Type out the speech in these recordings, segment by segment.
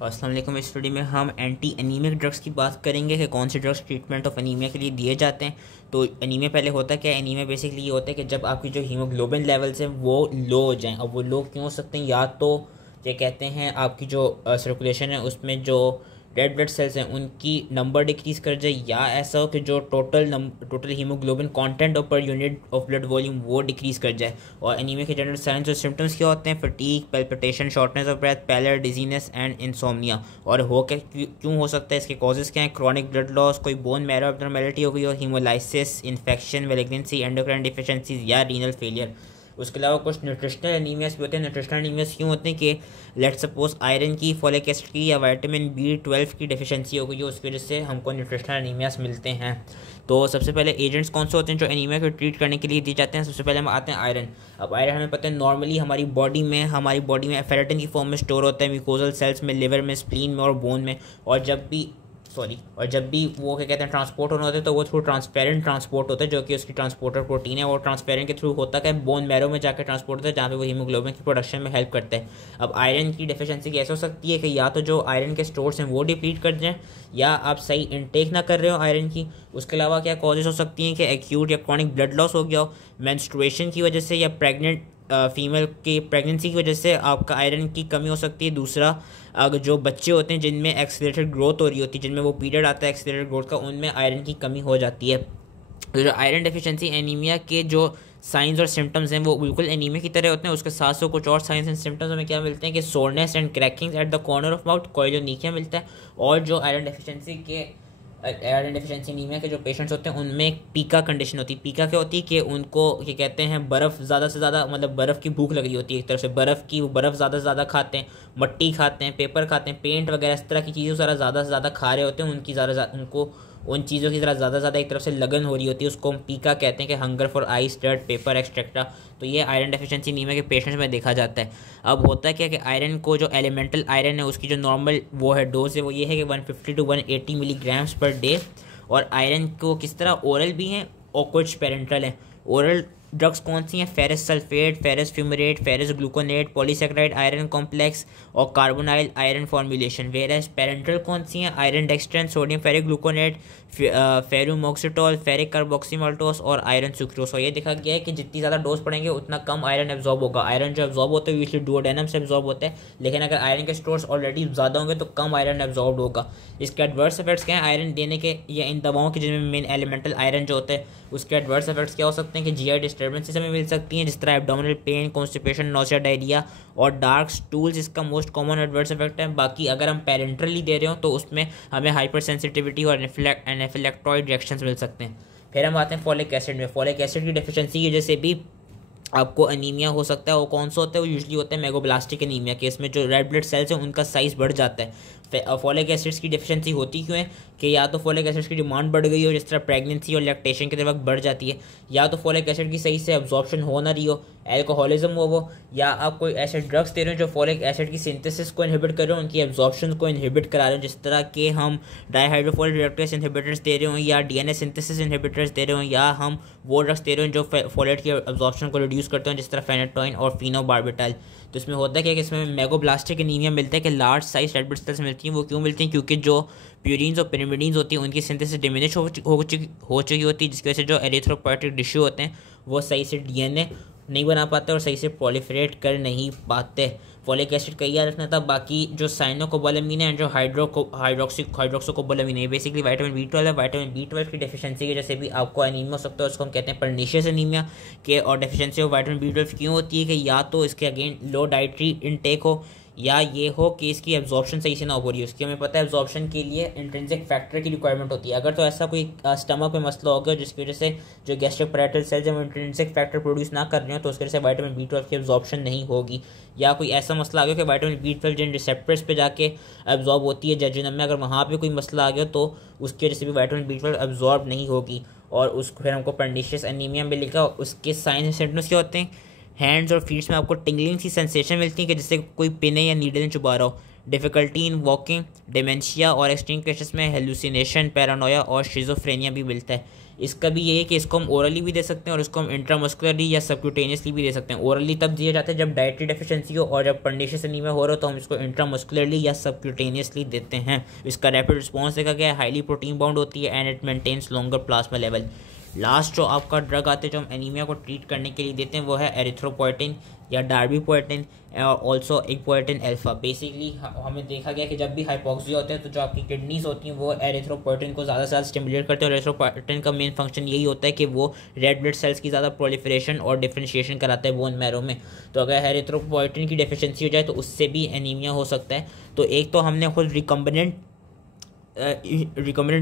अस्सलाम वालेकुम। इस वीडियो में हम एंटी एनीमिक ड्रग्स की बात करेंगे कि कौन से ड्रग्स ट्रीटमेंट ऑफ एनीमिया के लिए दिए जाते हैं। तो एनीमिया पहले होता क्या है? एनीमिया बेसिकली ये होता है कि जब आपकी जो हीमोग्लोबिन लेवल्स हैं वो लो हो जाएं। अब वो लो क्यों हो सकते हैं? या तो ये कहते हैं आपकी जो सर्कुलेशन है उसमें जो रेड ब्लड सेल्स हैं उनकी नंबर डिक्रीज़ कर जाए, या ऐसा हो कि जो total haemoglobin content per unit of blood volume वो डिक्रीज़ कर जाए। और एनीमिया के जनरल साइंस और सिम्टम्स क्या होते हैं? Fatigue, palpitation, shortness of breath, pallor, dizziness and insomnia. और हो क्या क्यों हो सकता है? इसके कॉजेज़ क्या हैं? क्रॉनिक ब्लड लॉस, कोई बोन मैरो एब्नॉर्मेलिटी हो गई, और haemolysis, infection, malignancy, endocrine deficiencies या रीनल फेलियर। उसके अलावा कुछ न्यूट्रिशनल एनीमियास भी होते हैं। न्यूट्रिशनल एनीमियास क्यों होते हैं कि लेट सपोज आयरन की, फॉलिक एसिड की या विटामिन B12 की डिफिशिएंसी हो गई है, उसकी वजह से हमको न्यूट्रिशनल एनीमियास मिलते हैं। तो सबसे पहले एजेंट्स कौन से होते हैं जो एनीमिया को ट्रीट करने के लिए दिए जाते हैं? सबसे पहले हम आते हैं आयरन। अब आयरन हमें पता है नॉर्मली हमारी बॉडी में फेरेटिन की फॉर्म में स्टोर होता है म्यूकोजल सेल्स में, लिवर में, स्प्लीन में और बोन में। और जब भी वो क्या कहते हैं ट्रांसपोर्ट होना होता है तो वो थ्रू ट्रांसपेरेंट ट्रांसपोर्ट होता है, जो कि उसकी ट्रांसपोर्टर प्रोटीन है। और ट्रांसपेरेंट के थ्रू होता है बोन मैरो में जाकर ट्रांसपोर्ट होता है, जहाँ पे वो हीमोग्लोबिन की प्रोडक्शन में हेल्प करता है। अब आयरन की डिफिशिएंसी कैसे हो सकती है कि या तो जो आयरन के स्टोर्स हैं वो डिप्लीट कर जाएँ, या आप सही इनटेक ना कर रहे हो आयरन की। उसके अलावा क्या कॉजेज हो सकती हैं कि एक्यूट या क्रॉनिक ब्लड लॉस हो गया हो, मेंस्ट्रुएशन की वजह से, या प्रेग्नेंट फीमेल की प्रेगनेंसी की वजह से आपका आयरन की कमी हो सकती है। दूसरा, अगर जो बच्चे होते हैं जिनमें एक्सीलरेटेड ग्रोथ हो रही होती है, जिनमें वो पीरियड आता है एक्सीलरेटेड ग्रोथ का, उनमें आयरन की कमी हो जाती है। तो जो आयरन डेफिशिएंसी एनीमिया के जो साइंस और सिम्टम्स हैं वो बिल्कुल एनीमिया की तरह होते हैं। उसके साथ साथ कुछ और साइंस एंड सिम्टम्स हमें क्या मिलते हैं कि soreness and cracking at the corner of mouth, koilonychia मिलता है। और जो आयरन डेफिशिएंसी एनीमिया के जो पेशेंट्स होते हैं उनमें एक पीका कंडीशन होती है। पीका क्या होती है कि उनको ये कहते हैं बर्फ़ ज़्यादा से ज़्यादा, मतलब बर्फ़ की भूख लग रही होती है एक तरफ से, वो बर्फ़ ज़्यादा से ज़्यादा खाते हैं, मट्टी खाते हैं, पेपर खाते हैं, पेंट वगैरह इस तरह की चीज़ें सारा ज़्यादा से ज़्यादा खा रहे होते हैं। उनको उन चीज़ों की ज़्यादा एक तरफ से लगन हो रही होती है, उसको हम पीका कहते हैं कि hunger for ice, dirt, paper एक्सट्रेक्टा। तो ये आयरन डेफिशिएंसी एनीमिया के पेशेंट्स में देखा जाता है। अब होता है क्या कि आयरन को, जो एलिमेंटल आयरन है उसकी जो नॉर्मल वो है डोज है वो ये है कि 150 to 180 मिलीग्राम्स पर डे। और आयरन को किस तरह ओरल भी हैं और कुछ पेरेंटल हैं। ओरल ड्रग्स कौन सी हैं? Ferrous sulphate, ferrous fumarate, ferrous gluconate, polysaccharide iron complex और carbonyl iron formulation. Versus parenteral कौन सी हैं? Iron dextran, sodium ferric gluconate, ferumoxytol, ferric carboxymaltose और आयरन सुक्रोस। और ये देखा गया है कि जितनी ज़्यादा डोज पड़ेंगे उतना कम आयरन एब्जॉर्ब होगा। आयरन जो एब्जॉर्ब होता है यूजली डुओडेनम से एब्जॉर्ब होता है, लेकिन अगर आयरन के स्टोर्स ऑलरेडी ज़्यादा होंगे तो कम आयरन एब्जॉर्ब होगा। इसके एडवर्स इफेक्ट्स क्या हैं आयरन देने के, या इन दवाओं के जिनमें मेन एलिमेंटल आयरन जो होता है उसके एडवर्स इफेक्ट्स क्या हो सकते हैं कि जीआई डिस्टर्बेंसेस हमें मिल सकती हैं, जिस तरह abdominal pain, constipation, nausea, diarrhoea और डार्क स्टूल्स इसका मोस्ट कॉमन एडवर्स इफेक्ट है। बाकी अगर हम पेरेंटली दे रहे हो तो उसमें हमें हाइपर सेंसिटिविटी और एनाफिलैक्टॉइड रिएक्शंस मिल सकते हैं। फिर हम आते हैं फॉलिक एसिड में। फॉलिक एसिड की डेफिशिएंसी की वजह से भी आपको अनीमिया हो सकता है। वो कौन सा होता है? वो यूजली होता है मेगाब्लास्टिक एनीमिया के। इसमें जो रेड ब्लड सेल्स हैं उनका साइज़ बढ़ जाता है। फॉलिक एसिड्स की डेफिशिएंसी होती क्यों है कि या तो फॉलिक एसिड की डिमांड बढ़ गई हो, जिस तरह प्रेगनेंसी और लैक्टेशन के वक्त बढ़ जाती है, या तो फॉलिक एसिड की सही से एब्जॉर्प्शन हो ना रही हो, एल्कोहलिज्म हो वो, या आप कोई ऐसे ड्रग्स दे रहे हो जो फॉलिक एसिड की सिंथेसिस को इनहिबिट कर रहे हो, उनकी एब्जॉर्प्शन को इनहिबिट करा रहे हो, जिस तरह के हम डाईहाइड्रोफोलिक रिडक्टेस इनहिबिटर्स दे रहे हो, या डीएनए सिंथेसिस इनहिबिटर्स दे रहे हो, या हम वो ड्रग्स दे रहे हो जो फोलेट की एब्जॉर्प्शन को रिड्यूस करते हैं, जिस तरह फेनेटोइन और फिनोबार्बिटल। तो इसमें होता है क्या कि इसमें मेगाब्लास्टिक एनीमिया मिलता है कि large size red blood cells मिलती हैं। वो क्यों मिलती हैं? क्योंकि जो प्यूरिन्स और पिरिमिडीन्स होती हैं उनकी सिंथेसिस डिमिनिश हो चुकी होती है, जिसकी वजह से जो एरिथ्रोपोएटिक टिश्यू होते हैं वो सही से डीएनए नहीं बना पाते और सही से प्रोलिफरेट कर नहीं पाते। फॉलिक एसिड का याद रखना था। बाकी जो साइनोकोबालामीन है, जो हाइड्रोक्सोकोबालामीन है, बेसिकली विटामिन B12 है। विटामिन B12 की डेफिशिएंसी की वजह से भी आपको एनीमिया हो सकता है, उसको हम कहते हैं परनीशियस एनीमिया के। और डेफिशिएंसी ऑफ विटामिन B12 क्यों होती है कि या तो इसके अगेन लो डाइटरी इनटेक हो, या ये हो कि इसकी एब्जॉर्प्शन सही से ना हो रही है। उसकी हमें पता है एब्जॉर्प्शन के लिए इंट्रिंसिक फैक्टर की रिक्वायरमेंट होती है। अगर तो ऐसा कोई स्टमक में मसला होगा जिसकी वजह से जो गैस्ट्रोपैरेटल सेल्स हैं वो इंट्रिंसिक फैक्टर प्रोड्यूस ना कर रहे हो, तो उसकी वजह से विटामिन B12 की एब्जॉर्प्शन नहीं होगी। या कोई ऐसा मसला आ गया कि विटामिन B12 जिन रिसेप्टर्स पे जाके एब्जॉर्ब होती है जेजुनम में, अगर वहाँ पे कोई मसला आ गया तो उसकी वजह से भी विटामिन B12 एब्जॉर्ब नहीं होगी, और उसको फिर हमको परनीशियस एनीमिया मिलेगा। उसके साइन एंड सिम्टम्स क्या होते हैं? हैंड्स और फीट्स में आपको टिंगलिंग सी सेंसेशन मिलती है कि जिससे कोई पिन या नीडल चुभा रहा हो। डिफ़िकल्टी इन वॉकिंग, डिमेंशिया और एक्सट्रीम केसेस में हेलुसिनेशन, पैरानोया और शिज़ोफ्रेनिया भी मिलता है। इसका भी ये है कि इसको हम ओरली भी दे सकते हैं और इसको हम इंट्रामस्कुलरली या सबक्यूटेनियसली भी दे सकते हैं। ओरली तब दिया जाता है जब डाइटरी डेफिशिएंसी हो, और जब पर्निशियस एनीमिया हो रहा हो तो हम इसको इंट्रामस्कुलरली या सबक्यूटेनियसली देते हैं। इसका रैपिड रिस्पॉन्स देखा गया है, हाईली प्रोटीन बाउंड होती है and it maintains longer plasma level. Last जो आपका ड्रग आते हैं जो हम एनीमिया को ट्रीट करने के लिए देते हैं वो है एरिथ्रोपोएटिन या डार्बीपोएटिन और ऑल्सो इक्पोएटिन अल्फा। बेसिकली हमें देखा गया कि जब भी हाइपोक्सिया होता है तो जो आपकी किडनीज होती हैं वो एरिथ्रोपोएटिन को ज़्यादा से ज़्यादा स्टिमुलेट करते हैं, और एरिथ्रोपोएटिन का मेन फंक्शन यही होता है कि वो रेड ब्लड सेल्स की ज़्यादा प्रोलिफरेशन और डिफरेंशिएशन कराता है बोन मैरो में। तो अगर एरिथ्रोपोएटिन की डेफिशिएंसी हो जाए तो उससे भी एनीमिया हो सकता है। तो एक तो हमने खुद रिकम्बिनेंट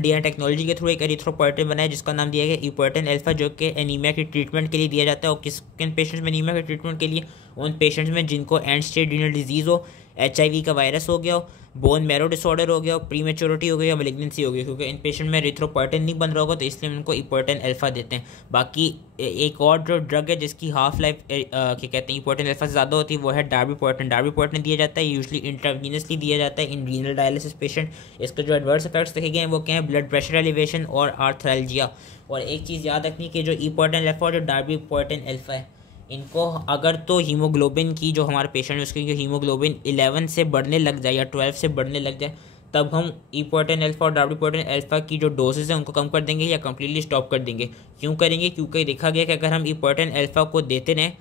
डीएनए टेक्नोलॉजी के थ्रू एक एरिथ्रोपोएटिन बनाया जिसका नाम दिया गया इक्पोएटिन अल्फा, जो कि एनीमिया की ट्रीटमेंट के लिए दिया जाता है। और किन पेशेंट्स में एनीमिया के ट्रीटमेंट के लिए? उन पेशेंट्स में जिनको एंड स्टेज रीनल डिजीज़ हो, HIV का वायरस हो गया हो, बोन मैरो डिसऑर्डर हो गया हो, प्रीमेच्योरिटी हो गई या मैलिग्नेंसी हो गई, क्योंकि इन पेशेंट में एरिथ्रोपोएटिन नहीं बन रहा होगा तो इसलिए हम उनको इक्पोएटिन अल्फा देते हैं। बाकी एक और जो ड्रग है जिसकी हाफ लाइफ क्या कहते हैं इक्पोएटिन अल्फा से ज़्यादा होती है वो है डार्बीपोएटिन। डार्बीपोएटिन दिया जाता है, यूजुअली इंट्रावीनसली दिया जाता है इन रीनल डायलिसिस पेशेंट। इसके जो एडवर्स इफेक्ट्स देखे गए हैं वो क्या है? ब्लड प्रेशर एलिवेशन और आर्थराल्जिया। और एक चीज़ याद रखनी कि जो इक्पोएटिन अल्फा और जो डार्बीपोएटिन अल्फा है इनको अगर तो हीमोग्लोबिन की जो हमारे पेशेंट है उसकी हीमोग्लोबिन 11 से बढ़ने लग जाए या 12 से बढ़ने लग जाए तब हम इक्पोएटिन अल्फा और डार्बीपोएटिन अल्फा की जो डोजेज हैं उनको कम कर देंगे या कम्प्लीटली स्टॉप कर देंगे। क्यों करेंगे? क्योंकि देखा गया कि अगर हम इक्पोएटिन अल्फा को देते रहें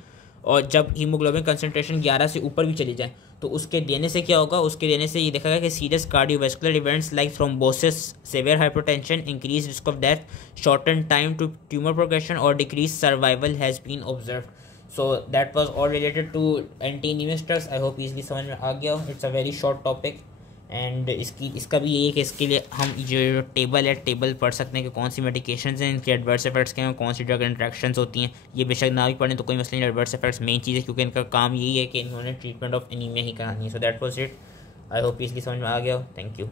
और जब हीमोग्लोबिन कंसनट्रेशन 11 से ऊपर भी चली जाए तो उसके देने से क्या होगा? उसके देने से ये देखा गया कि serious cardiovascular events like thrombosis, severe hypertension, increase risk of death, shorten time to tumour progression और decrease survival has been observed. So that was all related to anti-anemia drugs. I hope easily समझ में आ गया। It's a very short topic and इसका भी यही है कि इसके लिए हम जो टेबल है टेबल पढ़ सकते हैं कि कौन सी मेडिकेशंस हैं, इनके एडवर्स इफेक्ट्स क्या हैं, कौन सी ड्रग इंट्रैक्शंस होती हैं। ये बेशक ना भी पढ़ें तो कोई मसला नहीं, एडवर्स इफेक्ट्स मेन चीज़ है क्योंकि इनका काम यही है कि इन्होंने ट्रीटमेंट ऑफ एनीमिया ही करानी है। So that was it. I hope easily समझ में आ गया हो। Thank you.